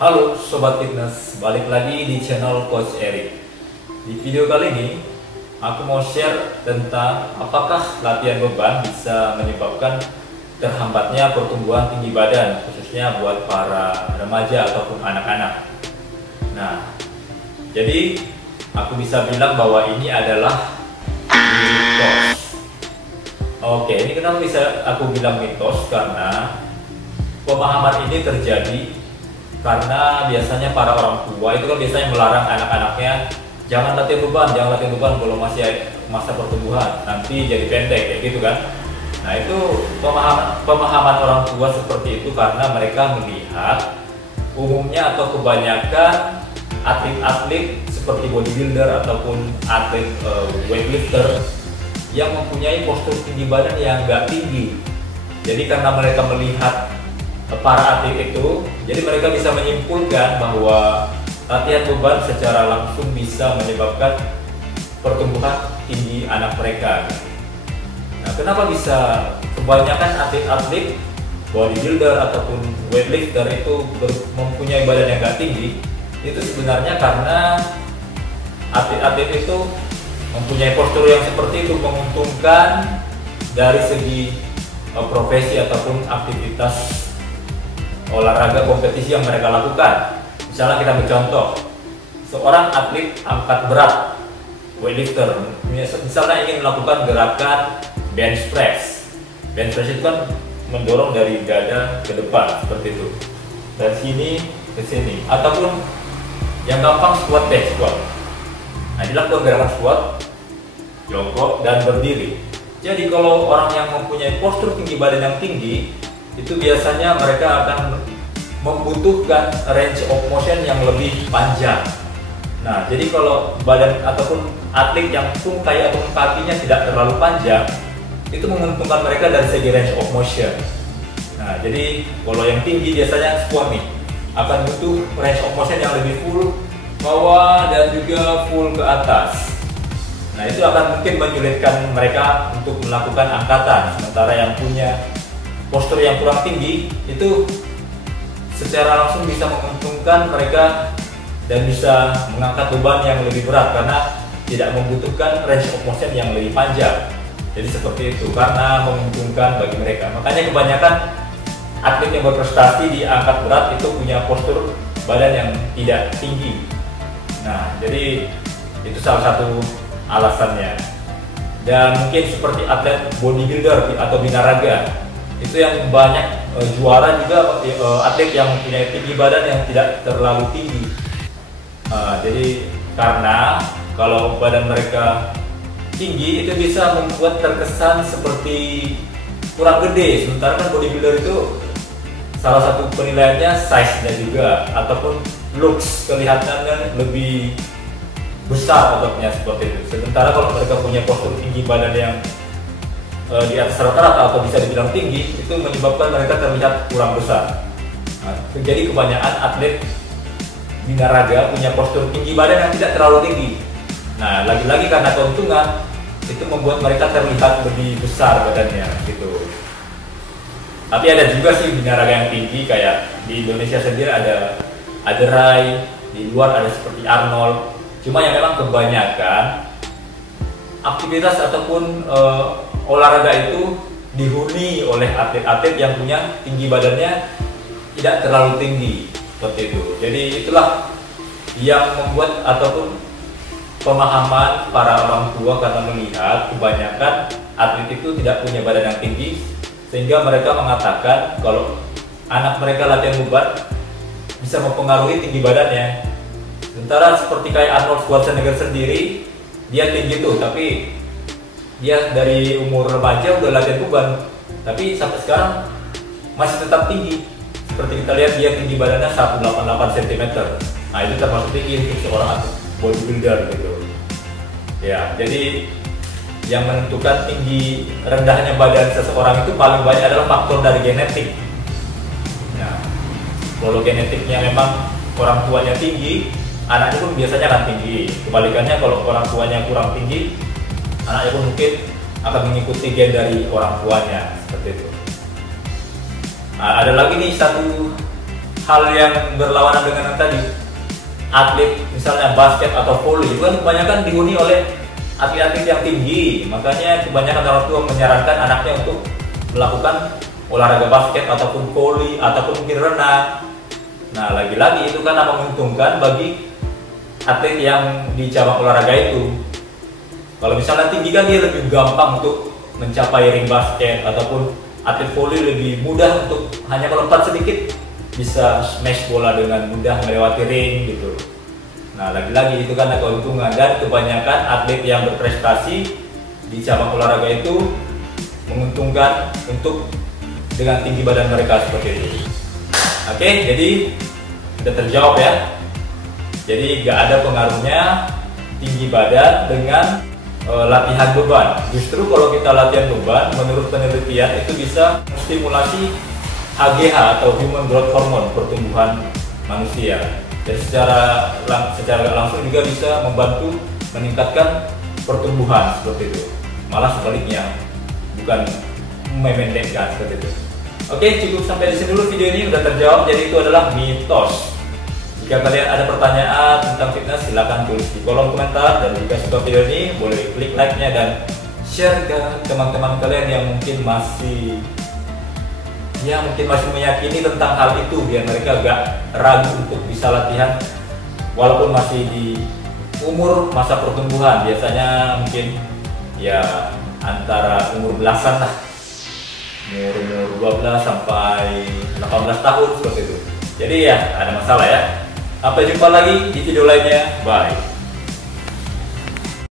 Halo Sobat Fitness, balik lagi di channel Coach Eric. Di video kali ini, aku mau share tentang apakah latihan beban bisa menyebabkan terhambatnya pertumbuhan tinggi badan, khususnya buat para remaja ataupun anak-anak. Nah, jadi aku bisa bilang bahwa ini adalah mitos. Oke, ini kenapa bisa aku bilang mitos? Karena pemahaman ini terjadi karena biasanya para orang tua itu kan biasanya melarang anak-anaknya jangan latihan beban kalau masih masa pertumbuhan, nanti jadi pendek kayak gitu kan. Nah, itu pemahaman orang tua seperti itu karena mereka melihat umumnya atau kebanyakan atlet-atlet seperti bodybuilder ataupun atlet weightlifter yang mempunyai postur tinggi badan yang nggak tinggi. Jadi karena mereka melihat para atlet itu, jadi mereka bisa menyimpulkan bahwa latihan beban secara langsung bisa menyebabkan pertumbuhan tinggi anak mereka. Nah, kenapa bisa kebanyakan atlet-atlet bodybuilder ataupun weightlifter itu mempunyai badan yang gak tinggi? Itu sebenarnya karena atlet-atlet itu mempunyai postur yang seperti itu menguntungkan dari segi profesi ataupun aktivitas olahraga kompetisi yang mereka lakukan. Misalnya kita bercontoh, seorang atlet angkat berat, weightlifter, misalnya ingin melakukan gerakan bench press. Bench press itu kan mendorong dari dada ke depan seperti itu, dari sini ke sini, ataupun yang gampang squat back squat. Nah, dilakukan gerakan squat, jongkok dan berdiri. Jadi kalau orang yang mempunyai postur tinggi badan yang tinggi, itu biasanya mereka akan membutuhkan range of motion yang lebih panjang. Nah, jadi kalau badan ataupun atlet yang tungkai atau kakinya tidak terlalu panjang, itu menguntungkan mereka dari segi range of motion. Nah, jadi kalau yang tinggi biasanya squat nih akan butuh range of motion yang lebih full bawah dan juga full ke atas. Nah, itu akan mungkin menyulitkan mereka untuk melakukan angkatan, sementara yang punya postur yang kurang tinggi itu secara langsung bisa menguntungkan mereka dan bisa mengangkat beban yang lebih berat karena tidak membutuhkan range of motion yang lebih panjang. Jadi seperti itu, karena menguntungkan bagi mereka. Makanya kebanyakan atlet yang berprestasi di angkat berat itu punya postur badan yang tidak tinggi. Nah, jadi itu salah satu alasannya. Dan mungkin seperti atlet bodybuilder atau binaraga, itu yang banyak juara juga atlet yang punya tinggi badan yang tidak terlalu tinggi. Jadi karena kalau badan mereka tinggi itu bisa membuat terkesan seperti kurang gede, sementara kan bodybuilder itu salah satu penilaiannya size-nya juga ataupun looks, kelihatannya lebih besar ototnya seperti itu. Sementara kalau mereka punya postur tinggi badan yang di atas rata-rata atau bisa dibilang tinggi, itu menyebabkan mereka terlihat kurang besar. Nah, jadi kebanyakan atlet binaraga punya postur tinggi badan yang tidak terlalu tinggi. Nah, lagi-lagi karena keuntungan itu membuat mereka terlihat lebih besar badannya gitu. Tapi ada juga sih binaraga yang tinggi, kayak di Indonesia sendiri ada Rai, di luar ada seperti Arnold. Cuma yang memang kebanyakan aktivitas ataupun olahraga itu dihuni oleh atlet-atlet yang punya tinggi badannya tidak terlalu tinggi seperti itu. Jadi itulah yang membuat ataupun pemahaman para orang tua karena melihat kebanyakan atlet itu tidak punya badan yang tinggi, sehingga mereka mengatakan kalau anak mereka latihan beban bisa mempengaruhi tinggi badannya. Sementara seperti kayak Arnold Schwarzenegger sendiri, dia tinggi tuh, tapi dia dari umur remaja udah latihan beban, tapi sampai sekarang masih tetap tinggi. Seperti kita lihat dia tinggi badannya 188 cm. Nah, itu termasuk tinggi untuk seorang atlet bodybuilder gitu. Ya, jadi yang menentukan tinggi rendahnya badan seseorang itu paling banyak adalah faktor dari genetik. Nah, kalau genetiknya memang orang tuanya tinggi, anaknya pun biasanya akan tinggi. Kebalikannya kalau orang tuanya kurang tinggi, anaknya pun mungkin akan mengikuti gen dari orang tuanya seperti itu. Nah, ada lagi nih satu hal yang berlawanan dengan yang tadi. Atlet misalnya basket atau volley itu kan kebanyakan dihuni oleh atlet-atlet yang tinggi, makanya kebanyakan orang tua menyarankan anaknya untuk melakukan olahraga basket ataupun volley ataupun mungkin renang. Nah, lagi-lagi itu kan menguntungkan bagi atlet yang di cabang olahraga itu. Kalau misalnya tinggi kan dia lebih gampang untuk mencapai ring basket, ataupun atlet volley lebih mudah untuk hanya melompat sedikit bisa smash bola dengan mudah melewati ring gitu. Nah, lagi-lagi itu kan ada keuntungan, dan kebanyakan atlet yang berprestasi di cabang olahraga itu menguntungkan untuk dengan tinggi badan mereka seperti itu. Oke, jadi sudah terjawab ya. Jadi gak ada pengaruhnya tinggi badan dengan latihan beban. Justru kalau kita latihan beban, menurut penelitian itu bisa stimulasi HGH atau Human Growth Hormone, pertumbuhan manusia. Dan secara langsung juga bisa membantu meningkatkan pertumbuhan seperti itu. Malah sebaliknya, bukan memendekkan seperti itu. Oke, cukup sampai di sini dulu video ini, udah terjawab. Jadi itu adalah mitos. Jika kalian ada pertanyaan tentang fitness, silahkan tulis di kolom komentar. Dan jika suka video ini, boleh klik like-nya dan share ke teman-teman kalian yang mungkin masih meyakini tentang hal itu, biar mereka agak ragu untuk bisa latihan walaupun masih di umur masa pertumbuhan. Biasanya mungkin ya antara umur belasan lah, umur 12 sampai 18 tahun seperti itu. Jadi ya ada masalah ya. Sampai jumpa lagi di video lainnya. Bye.